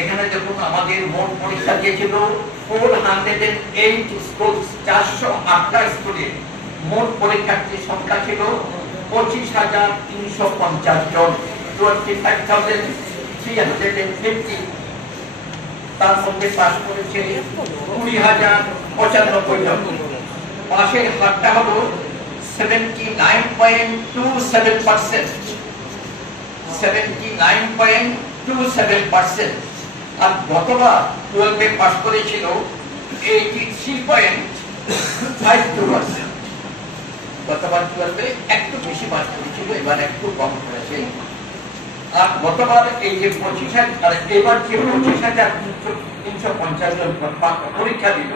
এখানে দেখুন আমাদের মোট পরীক্ষা দিয়েছিল 408 স্কুল, 408টা স্কুলে মোট পরীক্ষার্থীর সংখ্যা ছিল 25,350 জন, 25,350। তার মধ্যে পাস করেছে 20,095 জন। পাশের হারটা হলো 79.27%, 79.27%। আর গতবার 12 পাস করেছিল 83.52%। গতবার 12 একটু বেশি পাস করেছিল, এবার একটু কম করেছে। আর গতবার এই যে 25,000 আর এবার যে 25,350 জন পরীক্ষা দিল,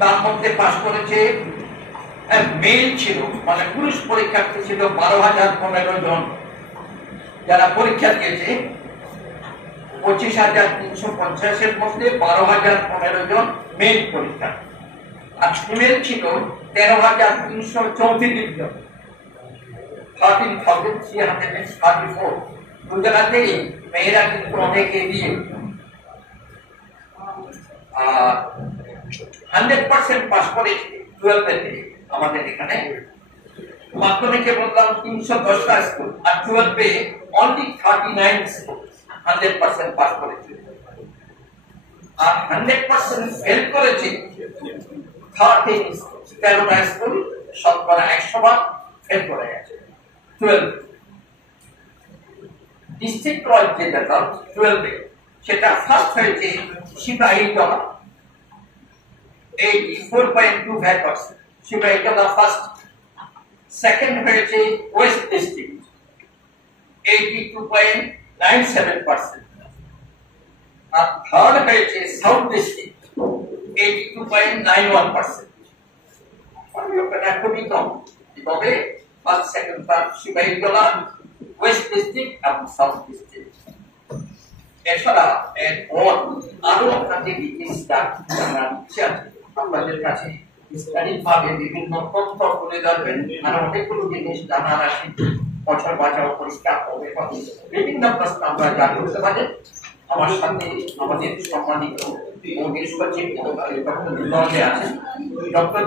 তার মধ্যে পাস করেছে মেল ছিল, মানে পুরুষ পরীক্ষার্থী ছিল 12,015 জন। যারা পরীক্ষা দিয়েছে 25,350 এর মধ্যে 12,015 জন মেল পরীক্ষার্থী, আর ফিমেল ছিল 13,334 জন, 13,334। দু জায়গাতেই মেয়েরা কিন্তু অনেক এগিয়ে। 100% পাস করেছে 12 আমাদের এখানে। মাধ্যমিকে বললাম 310টা স্কুল, আর 12 অনলি 39 স্কুল 100% পাস করেছে। আর 100% ফেল করেছে 13টা স্কুল, শতকরা 100 ফেল করে গেছে 12। ডিস্ট্রিক্ট ওয়াইজ যে রেজাল্ট 12 সেটা ফার্স্ট হয়েছে সিপাহীজলা 84.25%, সিপাহীজলা ফার্স্ট। সেকেন্ড হয়েছে ওয়েস্ট ডিস্ট্রিক্ট 82.97%, আর থার্ড হয়েছে সাউথ ডিস্ট্রিক্ট 82.91%। খুবই কম, তবে first second third Sipahijala, west district এবং সাউথ ডিস্ট্রিক্ট। এছাড়া আরো আপনাদের আপনাদের কাছে ভাবে বিভিন্ন তথ্য তুলে ধরবেন, আর অনেকগুলো জিনিস জানার আছে। বছর বাঁচাও পরিষ্কার হবে, বিভিন্ন প্রশ্ন আমরা জানতে করতে পারি। আমার সাথে আমাদের সম্মানিত ও নিষ্পত্তি আছেন ডক্টর